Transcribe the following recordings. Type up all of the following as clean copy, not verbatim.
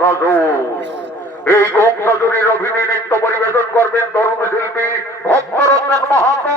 সাধু। এই গঙ্গাধরীর অভিনয় নৃত্য পরিবেশন করবেন তরুণ শিল্পী ভক্তরঞ্জন মাহাতো।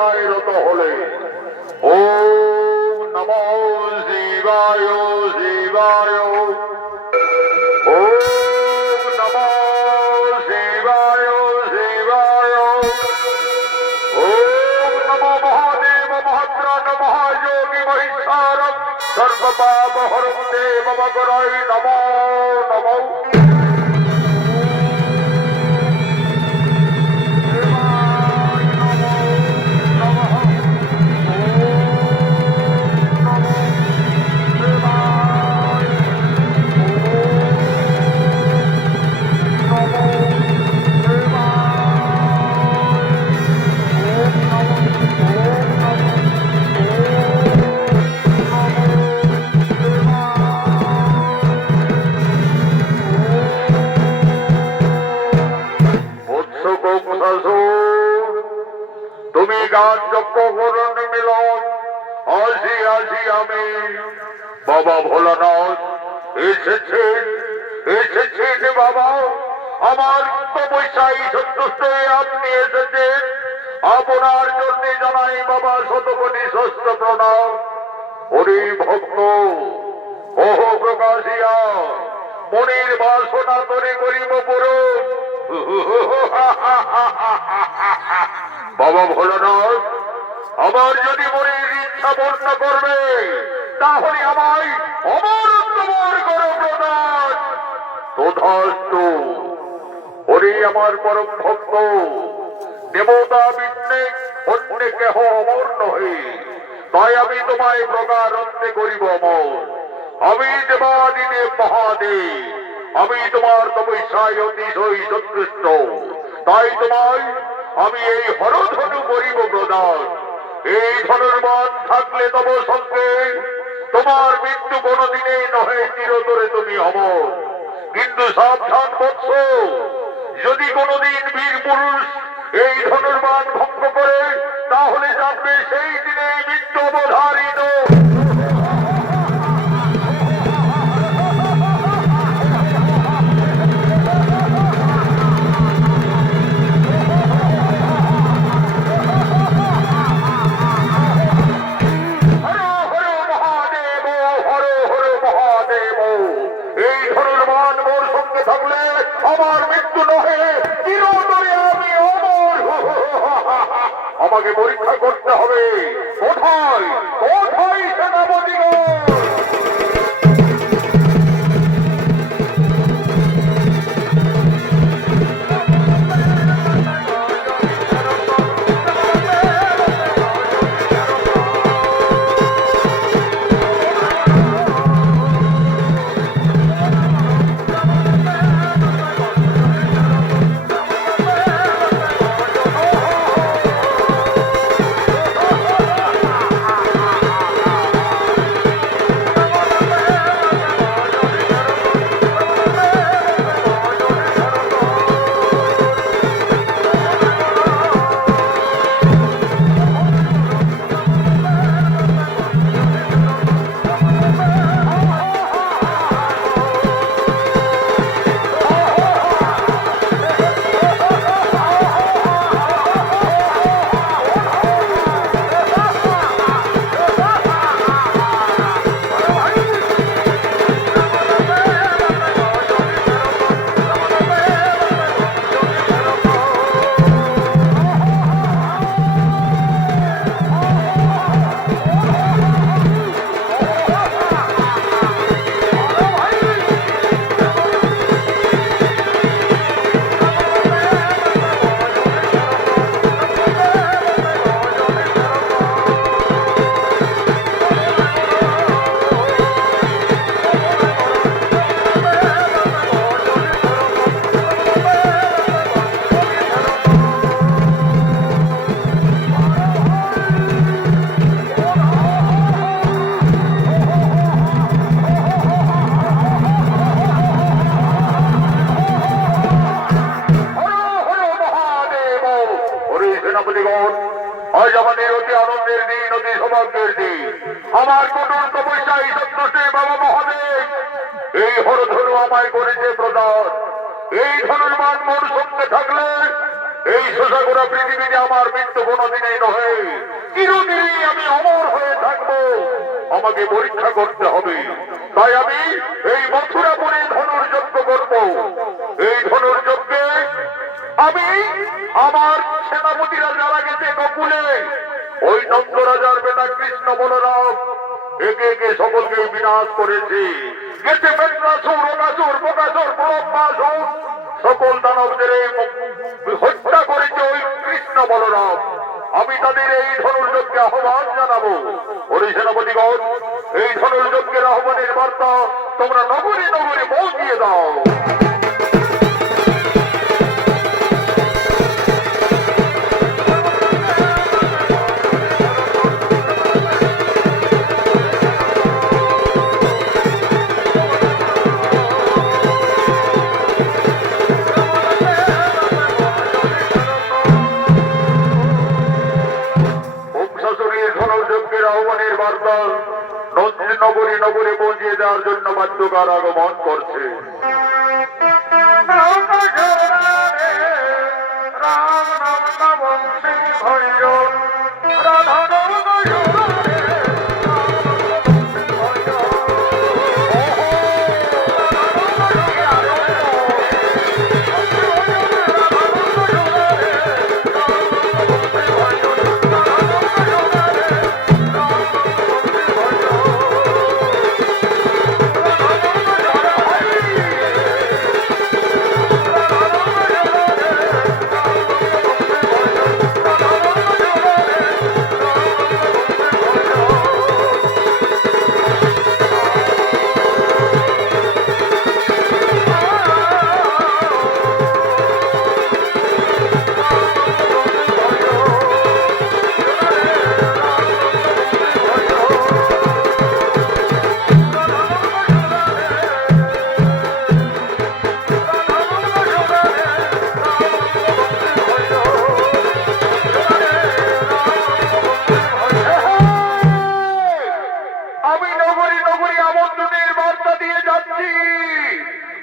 তপস্যায় রত হলে। ওম নমো শিবায় শিবায়। ওম নমো শিবায় শিবায়। ওম নমো মহাদেব মহাপ্রাণ মহাযোগী মহিষারম সর্বপাপ হরং দেব মগরায় নমো নমো। তুমি গান যজ্ঞ করণ মিলন আসি আসি আমি বাবা ভোলানাথ এসেছেন এসেছেন বাবা। আমার তপস্যায় সন্তুষ্ট হয়ে আপনি এসেছেন। আপনার জন্য জানাই বাবা শতকোটি ষষ্ঠ প্রণাম। হরি ভক্ত ওহ প্রকাশিয়া মনির বাসনা করে করিব পূরণ। বাবা ভোলানাথ আমার যদি মনের ইচ্ছা পূর্ণ করবে তাহলে আমায় অমর করো প্রদান। তথাস্তু। হরি আমার পরম ভক্ত দেবতা বিঘ্নে অন্য কেহ অমর নহে, তাই আমি তোমায় প্রকারান্তে করিব অমর। আমি দেবাদিনে মহাদেব, আমি তোমার তপস্যায় অতিশয় সন্তুষ্ট, তাই তোমায় আমি এই হরধনু করিব প্রদান। এই ধনুর্বাণ থাকলে তব সঙ্গে তোমার মৃত্যু কোনদিনেই নহে, চিরতরে তুমি অমর। কিন্তু সাবধান বৎস, যদি কোনদিন বীর পুরুষ এই ধনুর্বাণ ভঙ্গ করে তাহলে জানবে সেই দিনে মৃত্যু অবধারিত। আমার মৃত্যু নহে, চিরতরে আমি অমর। আমাকে পরীক্ষা করতে হবে কোথায় কোথায় সেনাপতিগণ। আজ আমাদের অতি আনন্দের দিন, অতি সৌভাগ্যের দিন। আমার কঠোর তপস্যায় সন্তুষ্টে বাবা মহাদেব এই হরধনু আমায় করেছে প্রদান। এই ধনুর্বাণ মোর সঙ্গে থাকলে এই শোষাগোড়া পৃথিবীতে আমার মৃত্যু কোনোদিনই নহে, চিরদিনই আমি অমর হয়ে থাকবো। আমাকে পরীক্ষা করতে হবে, তাই আমি এই মথুরাপুরে ধনুর্যজ্ঞ করব। এই ধনুর্যজ্ঞে আমি আমার সেনাপতিরা যারা গেছে গোকুলে, ওই নন্দ রাজার বেটা কৃষ্ণ বলরাম একে একে সকলকে বিনাশ করেছে। গেছে মেঘনাসুর, অনাসুর, বকাসুর, ব্রহ্মাসুর, সকল দানবদের হত্যা করেছে ওই কৃষ্ণ বলরাম। আমি তাদের এই ধনুর্যজ্ঞে আহ্বান জানাবো। ওই সেনাপতিগণ, এই ধনুর্যজ্ঞের আহ্বানের বার্তা তোমরা নগরে নগরে পৌঁছিয়ে দাও। আহ্বানের বার্তা নগরে নগরে পৌঁছিয়ে দেওয়ার জন্য বাদ্যকার আগমন করছে। রাম নাম নবম শ্রী ভৈর রাধা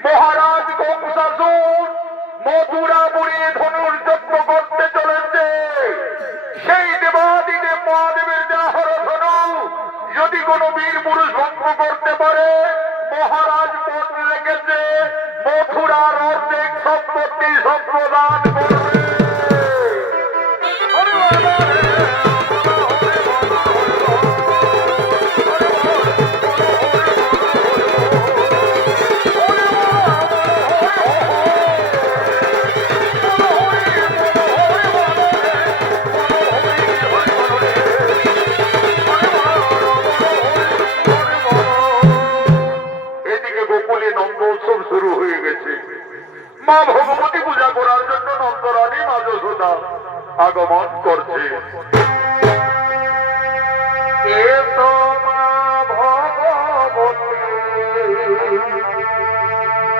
মহারাজ কংসাসুর মথুরাপুরে ধনুর্যজ্ঞ করতে চলেছে। সেই দেবাদিদেব মহাদেবের দেহর ধনু যদি কোনো বীর পুরুষ ভঙ্গ করতে পারে, মহারাজ পদ লেগেছে মথুরার অর্ধেক সম্পত্তি সম্প্রদান করবে। শুরু হয়ে গেছে। মা ভগবতী পূজা করার জন্য নন্দরানী মা যশোদা আগমন করছে। এসো মা ভগবতী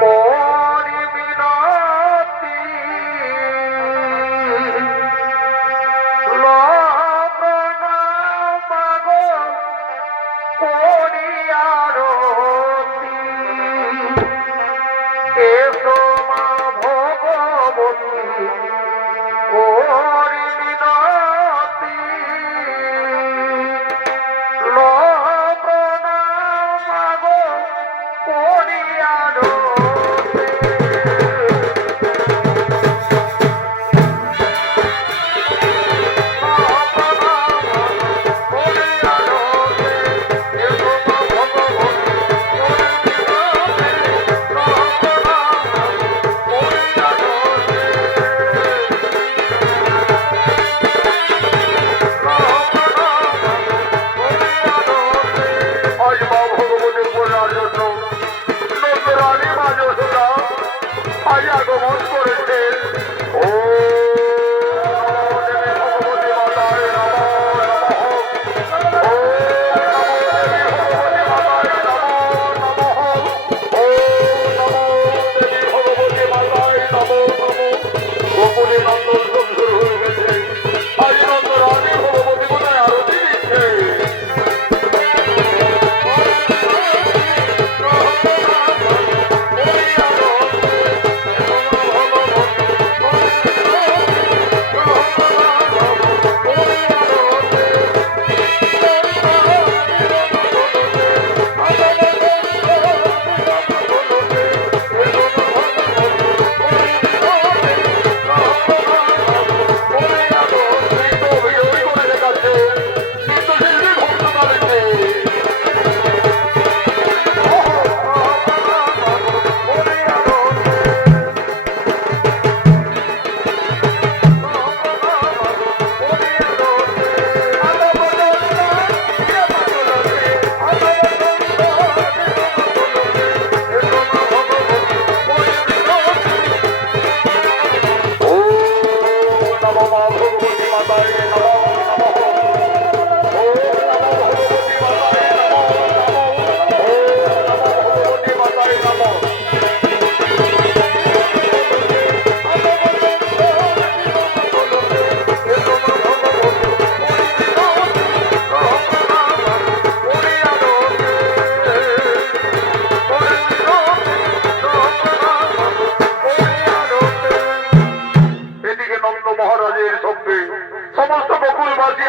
করি মিনতি, লবণ মাগ করি আরতি। এসো মা ভগবতী করি মিনতি,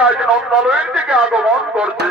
আজ নন্দালয়ের দিকে আগমন করছে।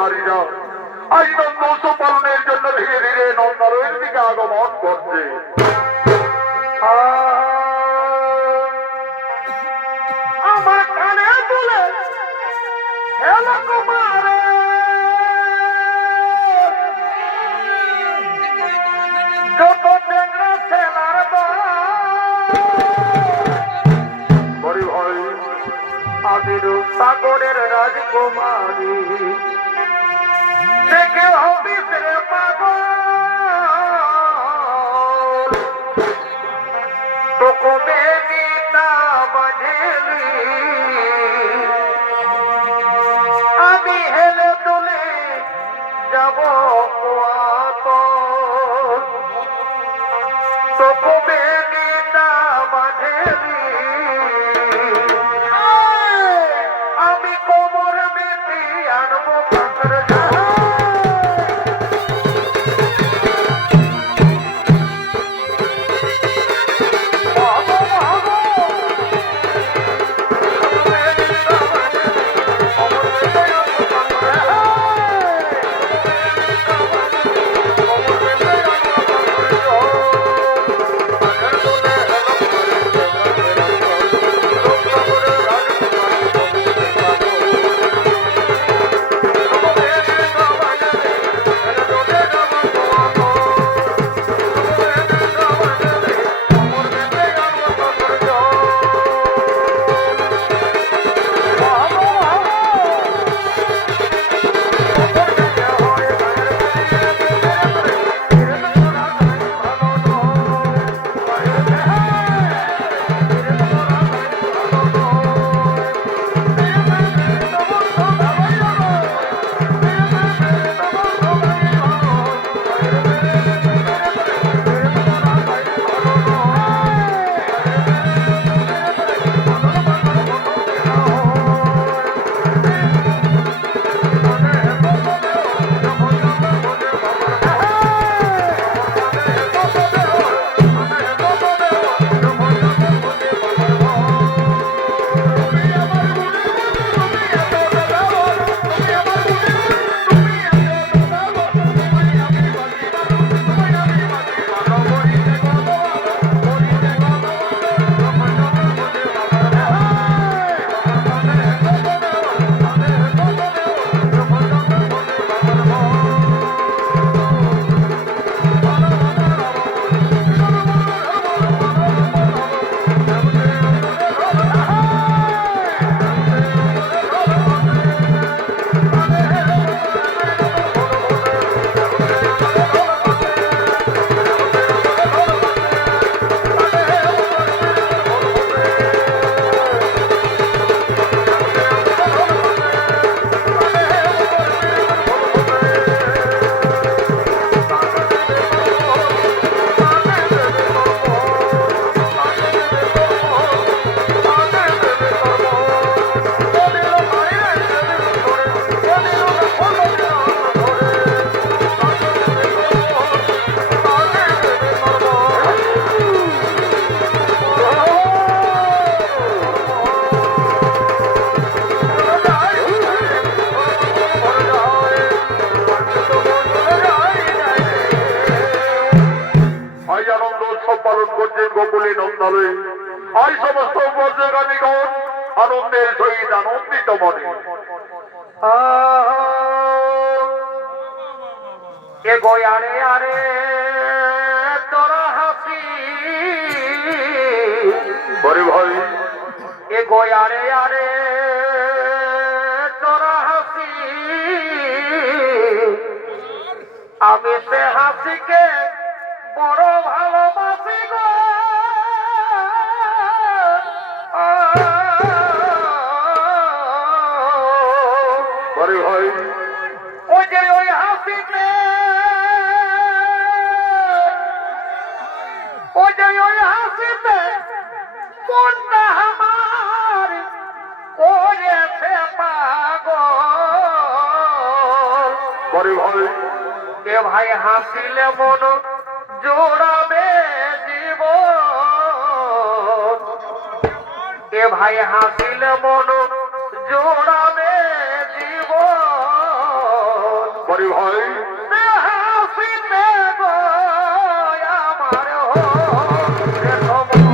নারীরা আজ নন্দ পালনের জন্য ধীরে ধীরে নন্দালয়ের দিকে আগমন করছে। আমার কানে তুলে সাগরের রাজকুমারী দেখে হবিস রে পাগল তোকে বেনিতা বাঁধেলি আমি হেলে তুলে যাব তোকে বেনিতা বাঁধেলি পালন করছেন গোকুলে নন্দালয়ে। আজ সমস্ত ব্রজগামীগণ আনন্দের সহিত আনন্দিত মনে এগো আরে আরে তোরা হাসি বরে ভাই এগো আরে আরে তোরা হাসি আমি সে হাসিকে বড় ভালোবাসি গো বরে ভাই ওই যে ওই হাসিতে ওই যে ওই হাসিতে কোনটা আমার করেছে পাগল বরে ভাই এ ভাই হাসিলে মন জোড়াবে জীবন এ ভাই হাসিলে মন জোড়াবে জীবন বরে ভাই সে হাসিতে গো আমার হরে খবর।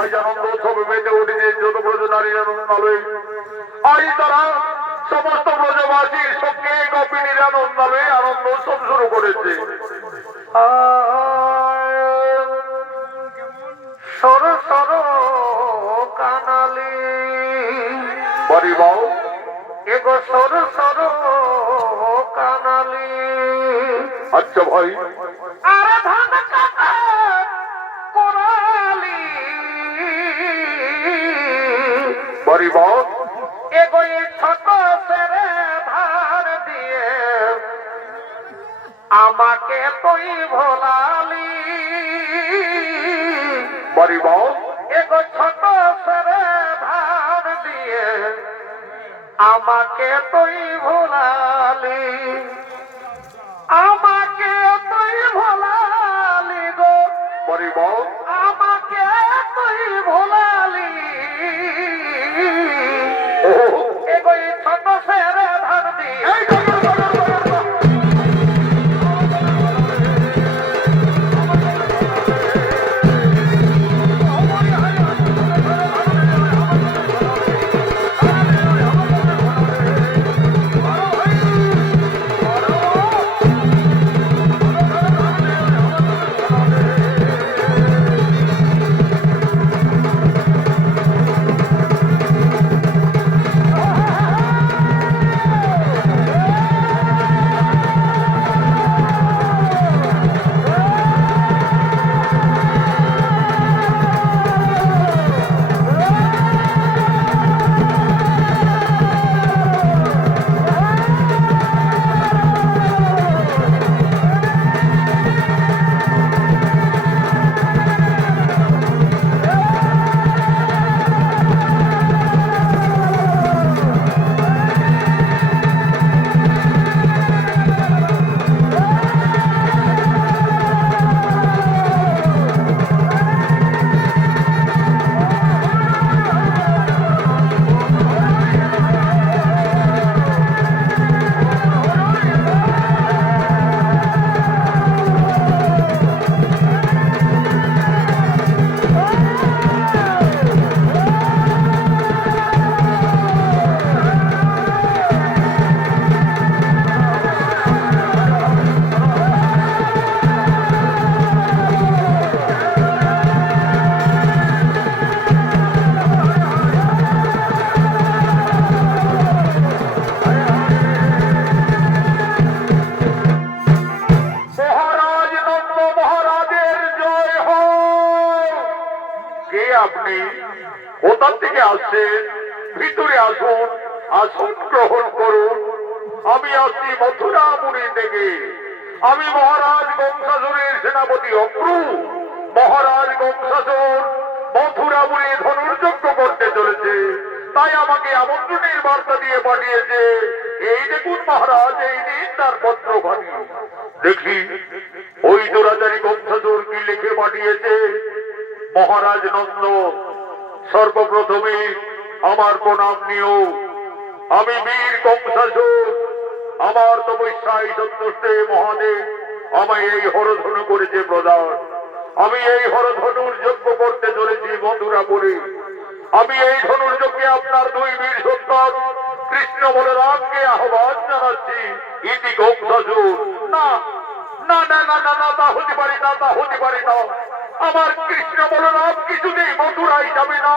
আজ আনন্দ উৎসবে মেতে উঠেছে যত ব্রজ নারী নন্দালয়ে। আজ তারা সমস্ত ব্রজবাসীর সঙ্গে গোপিনীর নন্দালয়ে আনন্দ উৎসব শুরু করেছে। সর সর কানালি বরে বাউ এগো সর সর কানালি আচ্ছা ভাই আরে ধান কাটা কোরালি বরে বাউ এগো এই ছোট সেরে ধার দিয়ে আমাকে তুই ভোলালি বরে বাউ এগো ছোট সেরে ধার দিয়ে আমাকে তুই ভোলালি আমাকে তুই ভোলালি গো বরে বাউ আমাকে তুই ভোলালি এগো এই ছোট সেরে ধার দিয়ে কে আপনি? কোথা থেকে আসছেন? ভিতরে আসুন, আসন গ্রহণ করুন। আমি আসছি মথুরা মুনি থেকে। আমি মহারাজ কংসাসুরের সেনাপতি অক্রু। মহারাজ কংসাসুর মথুরা মুনি ধনুর্যজ্ঞ করতে চলেছে, তাই আমাকে আমন্ত্রণের বার্তা দিয়ে পাঠিয়েছে। এই দেখুন মহারাজ, এই নিন তার পত্রখানি। দেখি ওই দুরাচারী কংসাসুর কি লিখে পাঠিয়েছে। মহারাজ নন্দ, সর্বপ্রথমে আমার প্রণাম নিও। আমি বীর কংসাসুর। আমার তপস্যায় সন্তুষ্ট মহাদেব আমায় এই হরধনু করেছে প্রদান। আমি এই হরধনুর যজ্ঞ করতে চলেছি মথুরাপুরে। আমি এই ধনুর যজ্ঞে আপনার দুই বীর সন্তান কৃষ্ণ বলরামকে আহ্বান জানাচ্ছি। ইতি কংসাসুর। না না না না না না, তা হতে পারি না, তা হতে পারি না। আমার কৃষ্ণ বলরাম কিছুতেই মথুরায় যাবে না।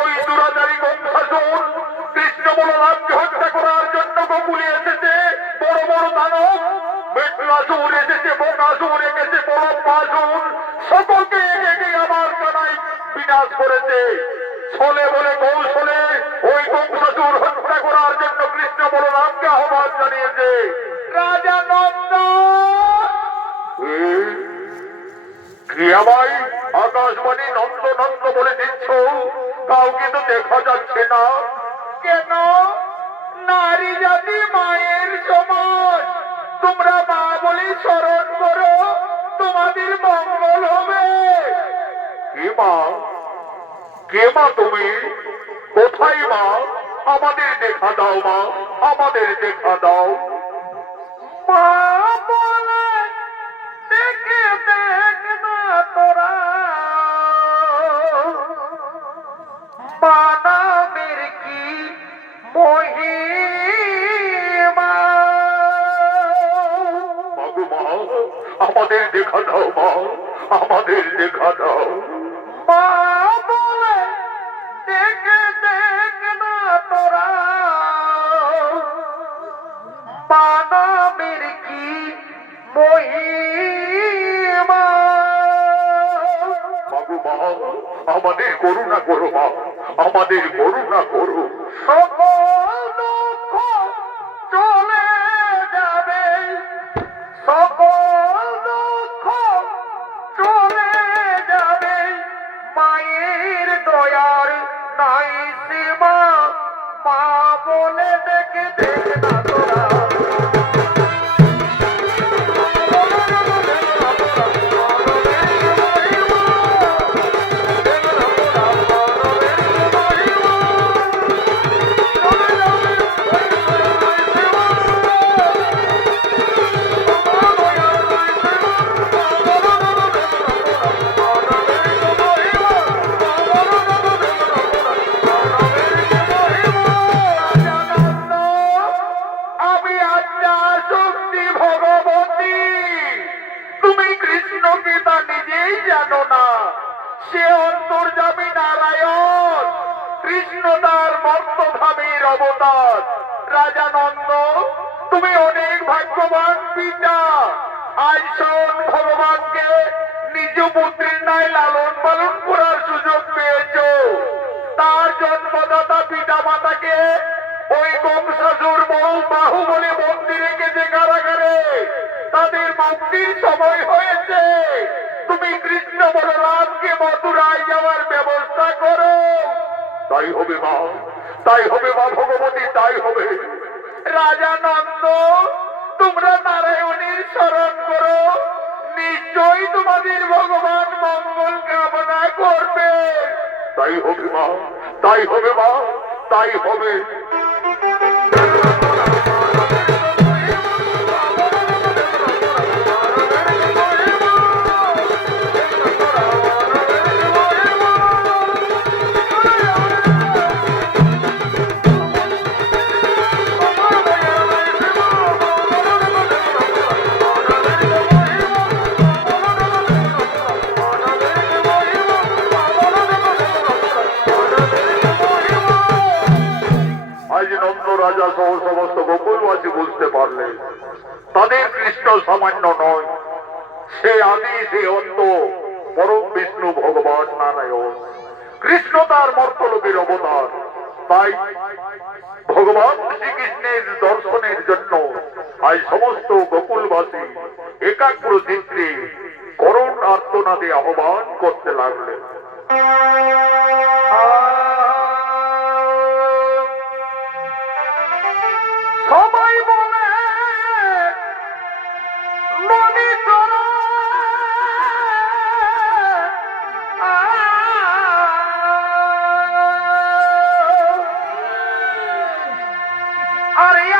ওই দুরাচারী কংসাসুর কৃষ্ণ বলরামকে হত্যা করার জন্য গোকুলে এসেছে। বড় বড় দানব মেঘনাসুর এসেছে, বনাসুর এসেছে, বলব্বাসুর, সকলকে একে আমার কানায় বিনাশ করেছে। ছলে বলে কৌশলে ওই কংসাসুর হত্যা করার জন্য কৃষ্ণ বলরামকে আহ্বান জানিয়েছে। রাজা নন্দ, কি আমায় আকাশবাণী নন্দ নন্দ বলে দিচ্ছ? কাউকে তো দেখা যাচ্ছে না। কেন? নারী জাতি মায়ের সমান, তোমরা মা বলে স্মরণ করো, তোমাদের মঙ্গল হবে। কে মা? কে মা তুমি? কোথায় মা? আমাদের দেখা দাও মা, আমাদের দেখা দাও। মা বলে দেখে দেখ না তোরা, মা নামের কি মহিমা। বাবু মা, আমাদের দেখা দাও মা, আমাদের দেখা দাও। মা বলে দেখে দেখ না তোরা, মা নামের কি মহিমা। বাবু মা, আমাদের করুণা করো মা, আমাদের করুণা করো। সকল দুঃখ চলে যাবে, সকল দুঃখ চলে যাবে, মায়ের দয়ার নাই সীমা। মা বলে দেখে দেখ না তোরা। আমি আজ্ঞা শক্তি ভগবতী, তুমি কৃষ্ণকে তা নিজেই জানো না। সে অন্তর্যামী নারায়ণ, কৃষ্ণ তার মর্তধামের অবতার। রাজা নন্দ, তুমি অনেক ভাগ্যবান পিতা। আজ শোন, ভগবানকে নিজ পুত্রের ন্যায় লালন পালন করার সুযোগ পেয়েছ। তার জন্মদাতা পিতা মাতাকে ওই কংসাসুর বহু বাহুবলে বন্দী রেখেছে কারাগারে। তাদের মুক্তির সময় হয়েছে। তুমি কৃষ্ণ বলরামকে মথুরায় যাওয়ার ব্যবস্থা করো। তাই হবে মা, তাই হবে মা ভগবতী, তাই হবে। রাজা নন্দ, তোমরা নারায়ণের স্মরণ করো, নিশ্চয়ই তোমাদের ভগবান মঙ্গল কামনা করবে। তাই হবে মা, তাই হবে মা, তাই হবে। আজ নন্দ রাজা সহ সমস্ত গোকুলবাসী বুঝতে পারলে তাদের কৃষ্ণ সামান্য নয়, সে আদি, সে অন্ত, পরম বিষ্ণু ভগবান নারায়ণ। কৃষ্ণ তার মর্তলোকের অবতার। তাই ভগবান শ্রীকৃষ্ণের দর্শনের জন্য আজ সমস্ত গোকুলবাসী একাগ্র চিত্তে করুণ আর্তনাদে আহ্বান করতে লাগলেন।